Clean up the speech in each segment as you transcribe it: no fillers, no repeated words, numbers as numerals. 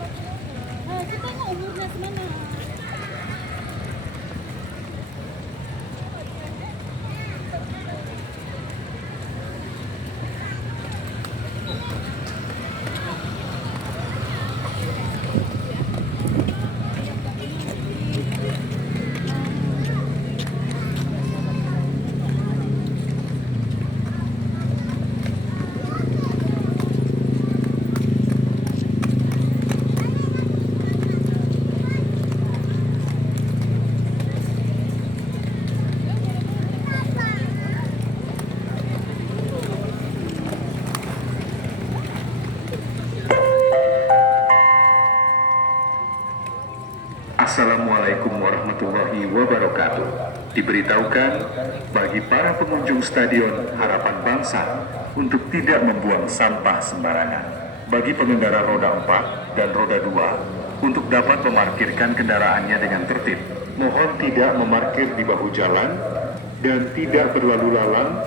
Kita mau umurnya semana? Assalamualaikum warahmatullahi wabarakatuh. Diberitahukan bagi para pengunjung Stadion Harapan Bangsa untuk tidak membuang sampah sembarangan. Bagi pengendara roda 4 dan roda 2 untuk dapat memarkirkan kendaraannya dengan tertib. Mohon tidak memarkir di bahu jalan dan tidak berlalu lalang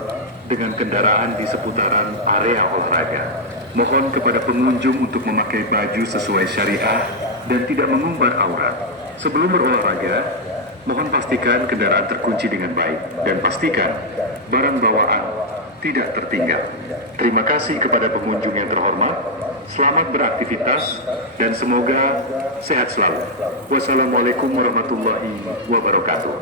dengan kendaraan di seputaran area olahraga. Mohon kepada pengunjung untuk memakai baju sesuai syariah dan tidak mengumbar aurat. Sebelum berolahraga, mohon pastikan kendaraan terkunci dengan baik dan pastikan barang bawaan tidak tertinggal. Terima kasih kepada pengunjung yang terhormat. Selamat beraktivitas dan semoga sehat selalu. Wassalamualaikum warahmatullahi wabarakatuh.